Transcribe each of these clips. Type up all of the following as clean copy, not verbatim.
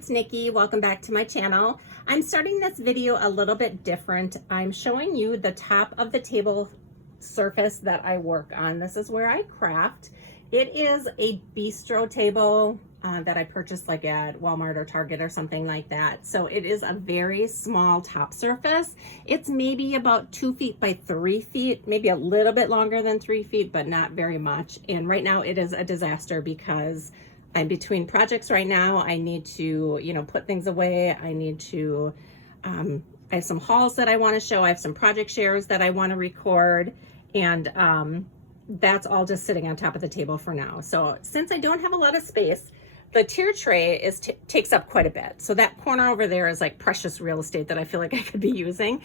it's Nikki. Welcome back to my channel. I'm starting this video a little bit different. I'm showing you the top of the table surface that I work on. This is where I craft. It is a bistro table that I purchased like at Walmart or Target or something like that. So it is a very small top surface. It's maybe about 2 feet by 3 feet, maybe a little bit longer than 3 feet, but not very much. And right now it is a disaster because I'm between projects right now. I need to, put things away. I need to, I have some hauls that I want to show. I have some project shares that I want to record. And that's all just sitting on top of the table for now. So since I don't have a lot of space, the tier tray takes up quite a bit. So that corner over there is like precious real estate that I feel like I could be using.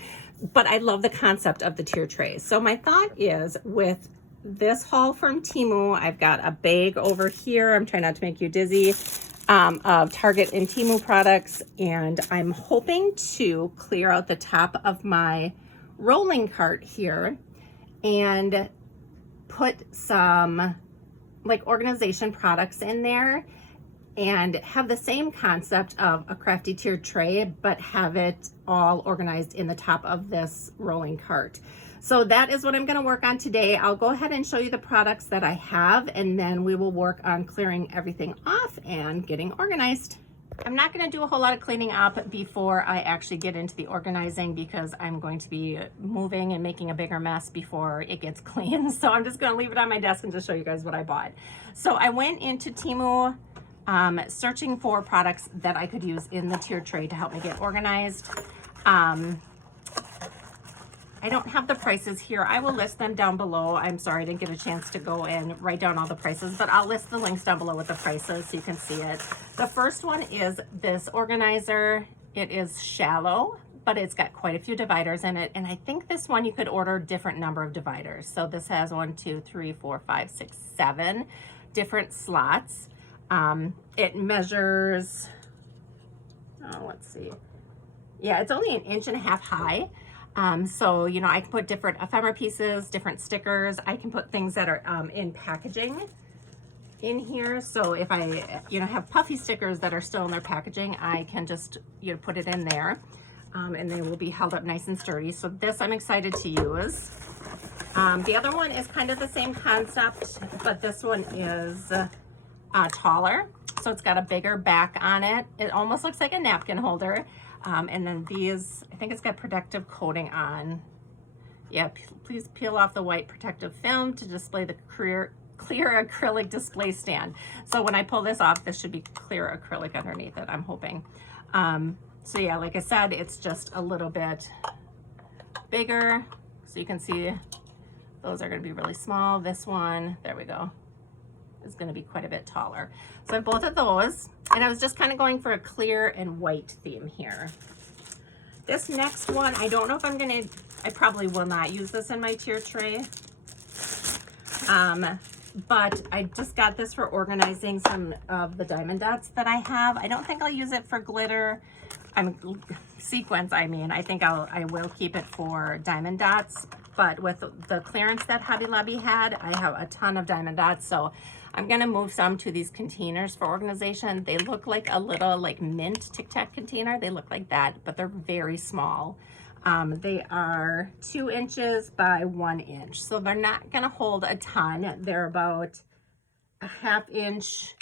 But I love the concept of the tier tray. So my thought is with this haul from TEMU, I've got a bag over here. I'm trying not to make you dizzy, of Target and TEMU products. And I'm hoping to clear out the top of my rolling cart here and put some like organization products in there and have the same concept of a crafty tier tray, but have it all organized in the top of this rolling cart. So that is what I'm going to work on today. I'll go ahead and show you the products that I have, and then we will work on clearing everything off and getting organized. I'm not going to do a whole lot of cleaning up before I actually get into the organizing because I'm going to be moving and making a bigger mess before it gets clean. So I'm just going to leave it on my desk and just show you guys what I bought. So I went into TEMU searching for products that I could use in the tier tray to help me get organized. I don't have the prices here. I will list them down below. I'm sorry I didn't get a chance to go and write down all the prices, but I'll list the links down below with the prices so you can see it. The first one is this organizer. It is shallow, but it's got quite a few dividers in it. And I think this one you could order different number of dividers. So this has 1, 2, 3, 4, 5, 6, 7 different slots. It measures, let's see. Yeah, it's only 1.5 inches high. So, I can put different ephemera pieces, different stickers. I can put things that are in packaging in here. So if I, have puffy stickers that are still in their packaging, I can just, put it in there and they will be held up nice and sturdy. So this I'm excited to use. The other one is kind of the same concept, but this one is taller. So it's got a bigger back on it. It almost looks like a napkin holder. And then these, I think it's got protective coating on. Yeah, please peel off the white protective film to display the clear acrylic display stand. So when I pull this off, this should be clear acrylic underneath it, I'm hoping. So yeah, like I said, it's just a little bit bigger. So you can see those are gonna be really small. This one, there we go, is going to be quite a bit taller. So I have both of those, and I was just kind of going for a clear and white theme here. This next one, I don't know if I probably will not use this in my tier tray. But I just got this for organizing some of the diamond dots that I have. I don't think I'll use it for glitter. Sequins, I think I will keep it for diamond dots, but with the clearance that Hobby Lobby had, I have a ton of diamond dots, so I'm gonna move some to these containers for organization. They look like a little like mint Tic Tac container. They look like that, but they're very small. They are 2 inches by 1 inch, so they're not gonna hold a ton. They're about a 1/2 inch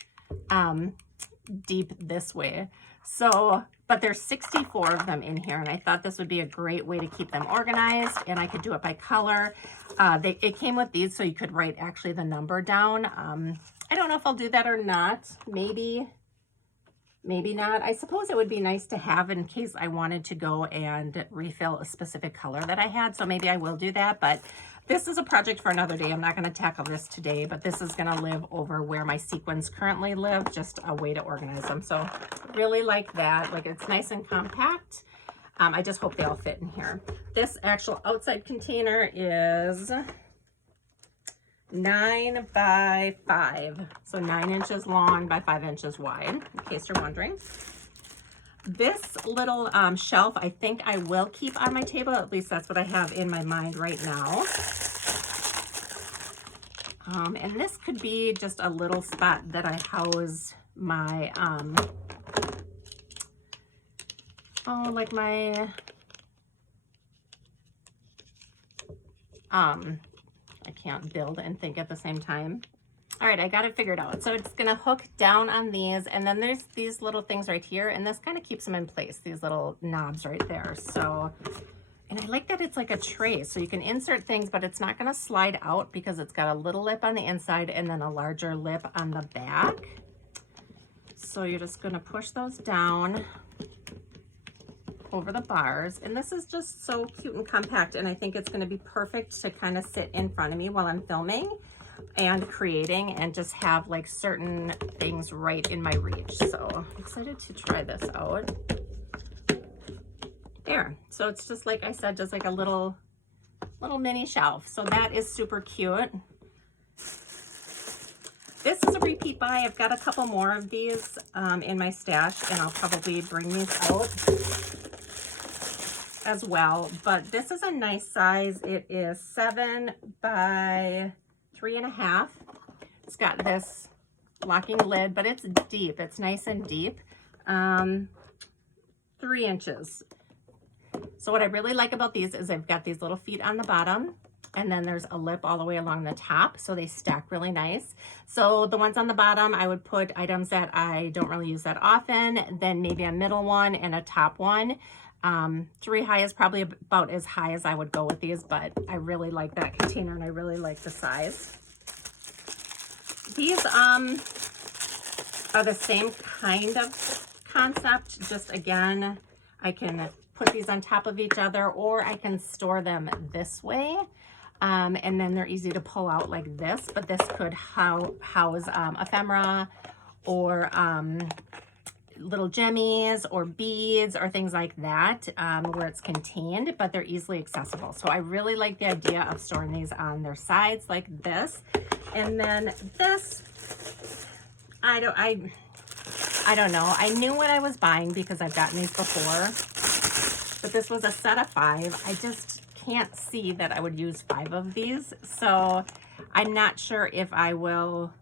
deep this way. So, but there's 64 of them in here, and I thought this would be a great way to keep them organized, and I could do it by color. It came with these, so you could write actually the number down. I don't know if I'll do that or not. Maybe not. I suppose it would be nice to have in case I wanted to go and refill a specific color that I had, so maybe I will do that, but this is a project for another day. I'm not going to tackle this today, but this is going to live over where my sequins currently live, just a way to organize them. So really like that. Like, it's nice and compact. I just hope they all fit in here. This actual outside container is 9 by 5. So 9 inches long by 5 inches wide, in case you're wondering. This little shelf, I think I will keep on my table. At least that's what I have in my mind right now. And this could be just a little spot that I house my oh, like my, I can't build and think at the same time. All right, I got it figured out. So it's gonna hook down on these, and then there's these little things right here, and this kind of keeps them in place, these little knobs right there. So, and I like that it's like a tray, so you can insert things, but it's not gonna slide out because it's got a little lip on the inside and then a larger lip on the back. So you're just gonna push those down over the bars, and this is just so cute and compact, and I think it's gonna be perfect to kind of sit in front of me while I'm filming and creating and just have like certain things right in my reach. So I'm excited to try this out. There, so it's just like I said, just like a little mini shelf. So that is super cute. This is a repeat buy. I've got a couple more of these in my stash, and I'll probably bring these out as well. But this is a nice size. It is 7 by 3.5. It's got this locking lid, but it's deep. It's nice and deep. 3 inches. So what I really like about these is they've got these little feet on the bottom, and then there's a lip all the way along the top, so they stack really nice. So the ones on the bottom, I would put items that I don't really use that often, then maybe a middle one and a top one. 3 high is probably about as high as I would go with these, but I really like that container and I really like the size. These are the same kind of concept, just again, I can put these on top of each other, or I can store them this way. And then they're easy to pull out like this, but this could house ephemera or little jemmies or beads or things like that, where it's contained, but they're easily accessible. So I really like the idea of storing these on their sides like this. And then this, I don't know. I knew what I was buying because I've gotten these before, but this was a set of 5. I just can't see that I would use 5 of these. So I'm not sure if I will.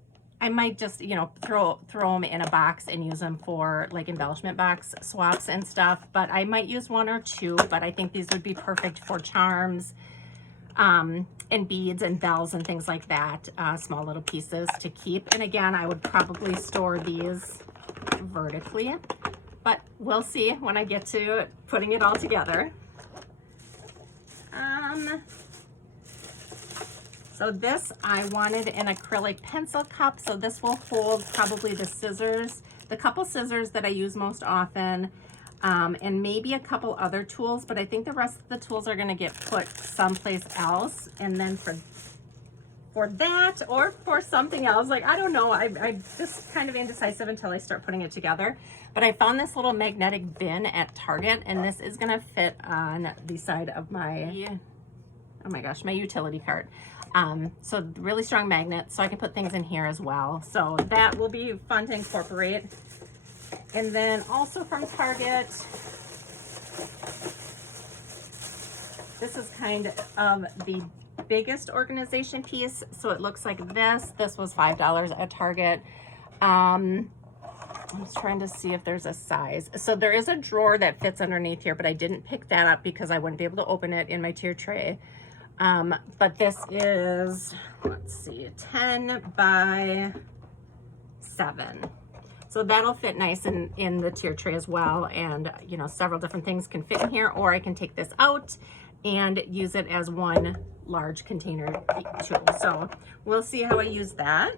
I might just, you know, throw them in a box and use them for like embellishment box swaps and stuff, but I might use 1 or 2, but I think these would be perfect for charms, and beads and bells and things like that, small little pieces to keep. And again, I would probably store these vertically, but we'll see when I get to putting it all together. So this, I wanted an acrylic pencil cup, so this will hold probably the scissors, the couple scissors that I use most often, and maybe a couple other tools, but I think the rest of the tools are gonna get put someplace else. And then for that or for something else, like, I don't know, I just kind of indecisive until I start putting it together. But I found this little magnetic bin at Target, and this is gonna fit on the side of my, oh my gosh, my utility cart. So really strong magnet, so I can put things in here as well. So that will be fun to incorporate. And then also from Target, this is kind of the biggest organization piece. So it looks like this. This was $5 at Target. I'm just trying to see if there's a size. So there is a drawer that fits underneath here, but I didn't pick that up because I wouldn't be able to open it in my tier tray. But this is, let's see, 10 by 7. So that'll fit nice in the tier tray as well. And, you know, several different things can fit in here, or I can take this out and use it as one large container too. So we'll see how I use that.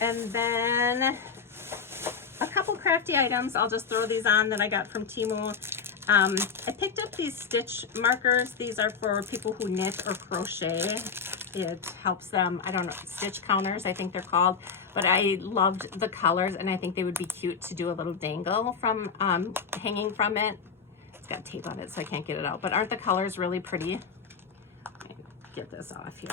And then a couple crafty items. I'll just throw these on that I got from TEMU. I picked up these stitch markers. These are for people who knit or crochet. It helps them, I don't know, stitch counters, I think they're called. But I loved the colors, and I think they would be cute to do a little dangle from hanging from it. It's got tape on it, so I can't get it out. But aren't the colors really pretty? Let me get this off here.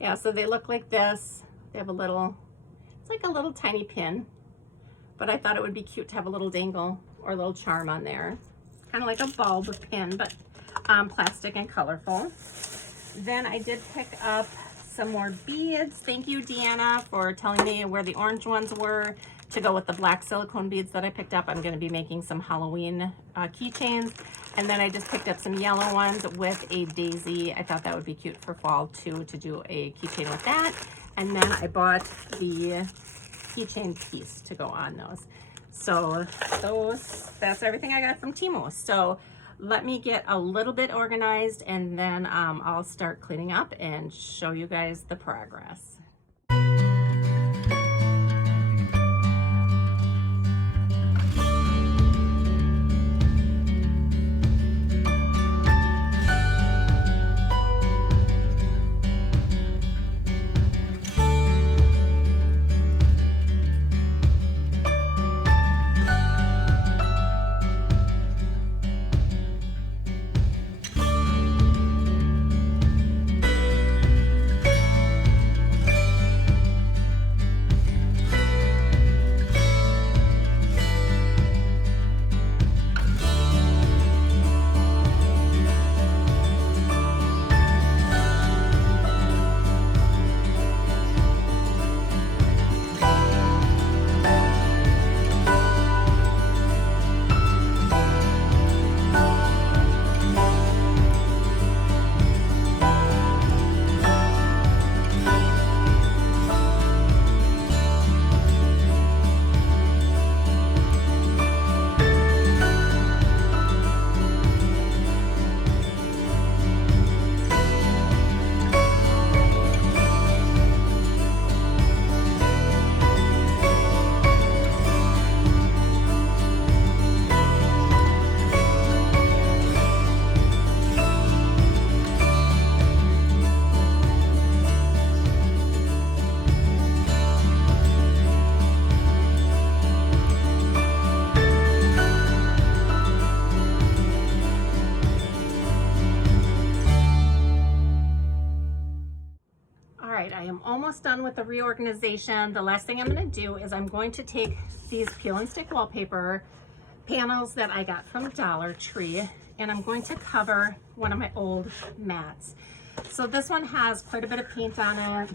Yeah, so they look like this. They have a little, it's like a little tiny pin, but I thought it would be cute to have a little dangle or a little charm on there. Kind of like a bulb pin, but plastic and colorful. Then I did pick up some more beads. Thank you, Deanna, for telling me where the orange ones were to go with the black silicone beads that I picked up. I'm going to be making some Halloween keychains. And then I just picked up some yellow ones with a daisy. I thought that would be cute for fall too, to do a keychain with that. And then I bought the keychain piece to go on those. So that's everything I got from TEMU. So let me get a little bit organized, and then I'll start cleaning up and show you guys the progress. I am almost done with the reorganization. The last thing I'm going to do is I'm going to take these peel and stick wallpaper panels that I got from Dollar Tree, and I'm going to cover one of my old mats. So this one has quite a bit of paint on it,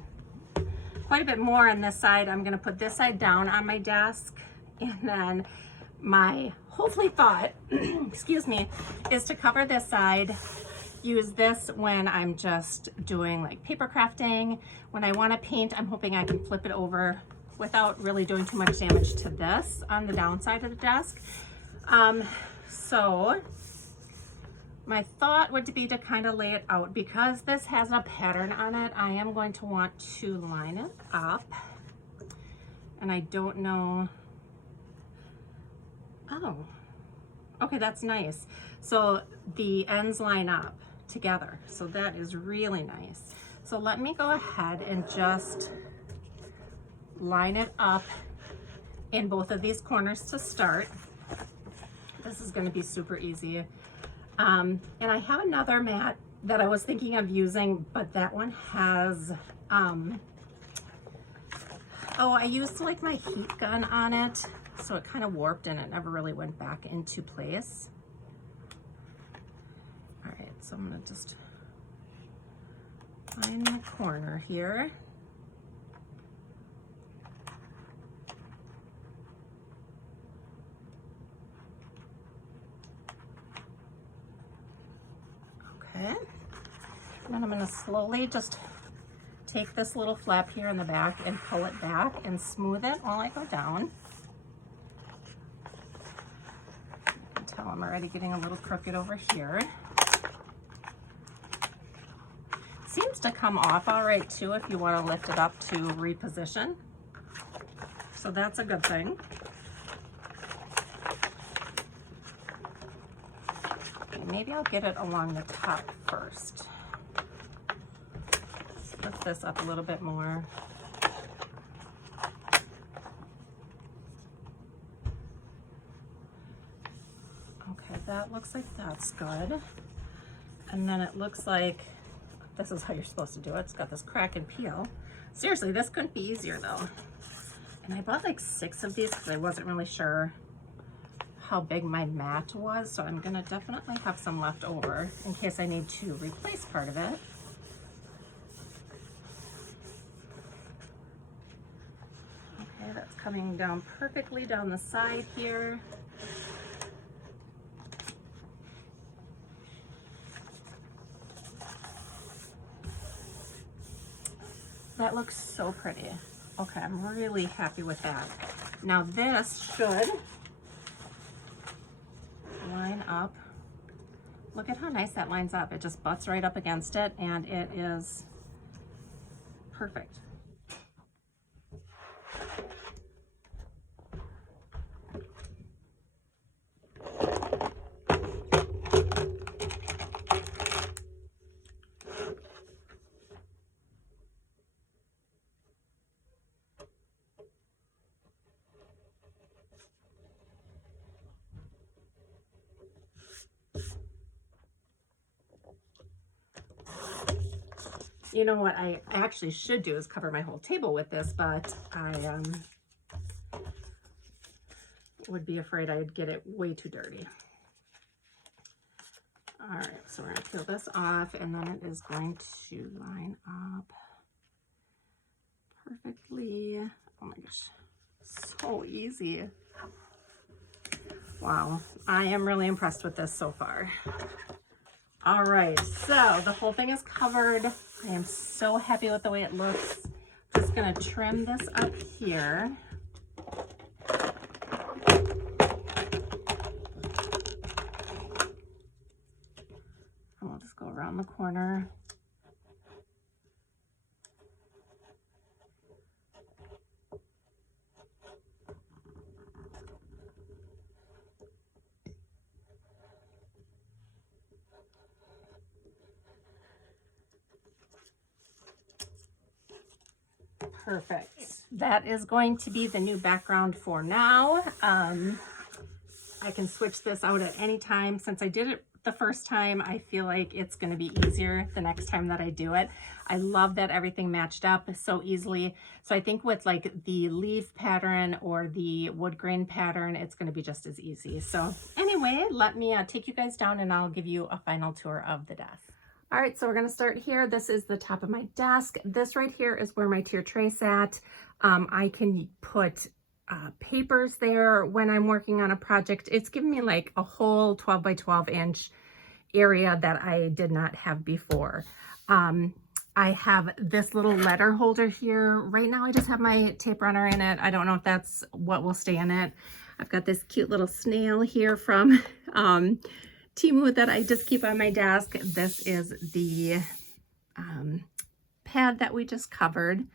quite a bit more on this side. I'm going to put this side down on my desk, and then my hopefully thought, excuse me, is to cover this side. Use this when I'm just doing like paper crafting. When I want to paint, I'm hoping I can flip it over without really doing too much damage to this on the downside of the desk. So my thought would be to kind of lay it out. Because this has a pattern on it, I am going to want to line it up. And I don't know. Oh, okay, that's nice. So the ends line up together. So that is really nice. So let me go ahead and just line it up in both of these corners to start. This is going to be super easy. And I have another mat that I was thinking of using, but that one has, I used like my heat gun on it, so it kind of warped and it never really went back into place. All right, so I'm gonna just line the corner here. Okay, and then I'm gonna slowly just take this little flap here in the back and pull it back and smooth it while I go down. You can tell I'm already getting a little crooked over here. Seems to come off all right too if you want to lift it up to reposition. So that's a good thing. Okay, maybe I'll get it along the top first. Lift this up a little bit more. Okay, that looks like that's good. And then it looks like this is how you're supposed to do it. It's got this crack and peel. Seriously, this couldn't be easier though. And I bought like 6 of these because I wasn't really sure how big my mat was. So I'm gonna definitely have some left over in case I need to replace part of it. coming down perfectly down the side here. That looks so pretty. Okay, I'm really happy with that. Now this should line up. Look at how nice that lines up. It just butts right up against it and it is perfect. You know what I actually should do is cover my whole table with this, but I would be afraid I'd get it way too dirty. All right, so we're gonna peel this off and then it is going to line up perfectly. Oh my gosh, so easy. Wow, I am really impressed with this so far. All right, so the whole thing is covered. I am so happy with the way it looks. Just gonna trim this up here. And we'll just go around the corner. Perfect. That is going to be the new background for now. I can switch this out at any time. Since I did it the first time, I feel like it's going to be easier the next time that I do it. I love that everything matched up so easily. So I think with like the leaf pattern or the wood grain pattern, it's going to be just as easy. So anyway, let me take you guys down and I'll give you a final tour of the desk. All right, so we're gonna start here. This is the top of my desk. This right here is where my tier tray sat. I can put papers there when I'm working on a project. It's given me like a whole 12 by 12 inch area that I did not have before. I have this little letter holder here. Right now I just have my tape runner in it. I don't know if that's what will stay in it. I've got this cute little snail here from TEMU that I just keep on my desk. This is the pad that we just covered.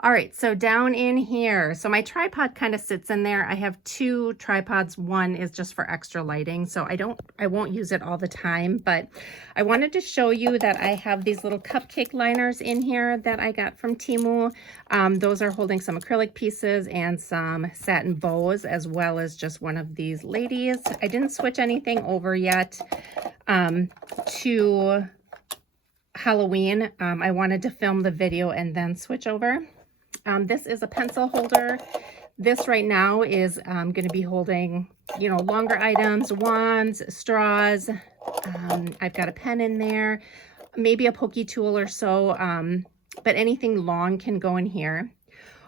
All right, so down in here, so my tripod kind of sits in there. I have two tripods. One is just for extra lighting, so I won't use it all the time, but I wanted to show you that I have these little cupcake liners in here that I got from TEMU. Those are holding some acrylic pieces and some satin bows, as well as just one of these ladies. I didn't switch anything over yet to Halloween. I wanted to film the video and then switch over. This is a pencil holder. This right now is going to be holding, you know, longer items, wands, straws. I've got a pen in there, maybe a pokey tool or so, but anything long can go in here.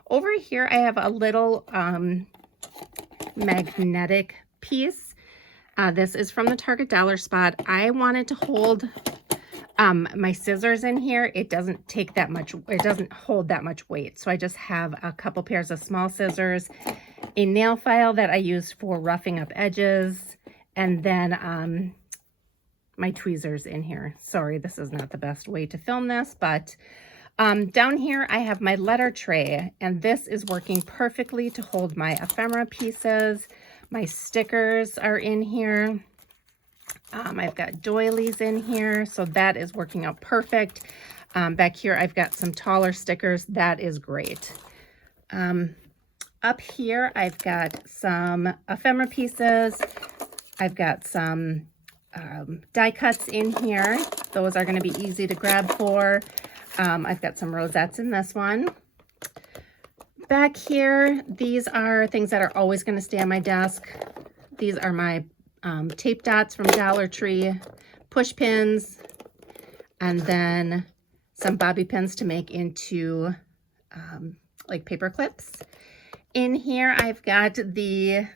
Over here, I have a little magnetic piece. This is from the Target Dollar Spot. I wanted to hold my scissors in here. It doesn't take that much, it doesn't hold that much weight. So I just have a couple pairs of small scissors, a nail file that I use for roughing up edges, and then my tweezers in here. Sorry, this is not the best way to film this, but down here I have my letter tray, and this is working perfectly to hold my ephemera pieces. My stickers are in here. I've got doilies in here, so that is working out perfect. Back here, I've got some taller stickers. That is great. Up here, I've got some ephemera pieces. I've got some die cuts in here. Those are going to be easy to grab for. I've got some rosettes in this one. Back here, these are things that are always going to stay on my desk. These are my tape dots from Dollar Tree, push pins, and then some bobby pins to make into like paper clips. In here, I've got the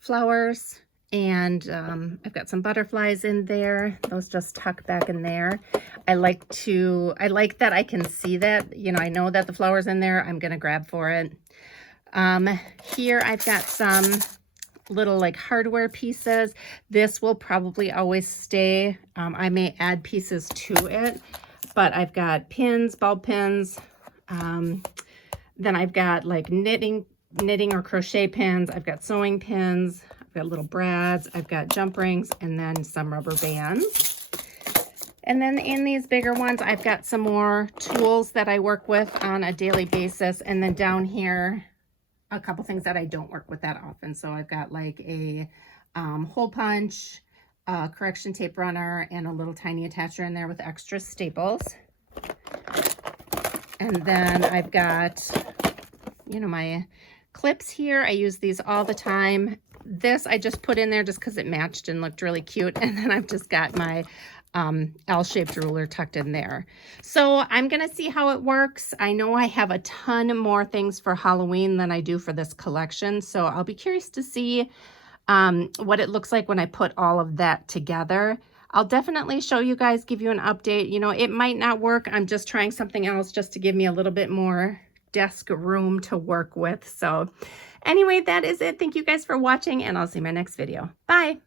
flowers, and I've got some butterflies in there. Those just tuck back in there. I like that I can see that, you know, I know that the flower's in there. I'm gonna grab for it. Here I've got some little like hardware pieces. This will probably always stay. I may add pieces to it, but I've got pins, bulb pins. Then I've got like knitting or crochet pins. I've got sewing pins. I've got little brads. I've got jump rings, and then some rubber bands. And then in these bigger ones, I've got some more tools that I work with on a daily basis. And then down here, a couple things that I don't work with that often. So I've got like a hole punch, a correction tape runner, and a little tiny attacher in there with extra staples. And then I've got, you know, my clips here. I use these all the time. This I just put in there just because it matched and looked really cute. And then I've just got my L-shaped ruler tucked in there. So I'm gonna see how it works. I know I have a ton more things for Halloween than I do for this collection, so I'll be curious to see what it looks like when I put all of that together. I'll definitely show you guys, give you an update. You know, it might not work. I'm just trying something else just to give me a little bit more desk room to work with. So anyway, that is it. Thank you guys for watching, and I'll see you in my next video. Bye.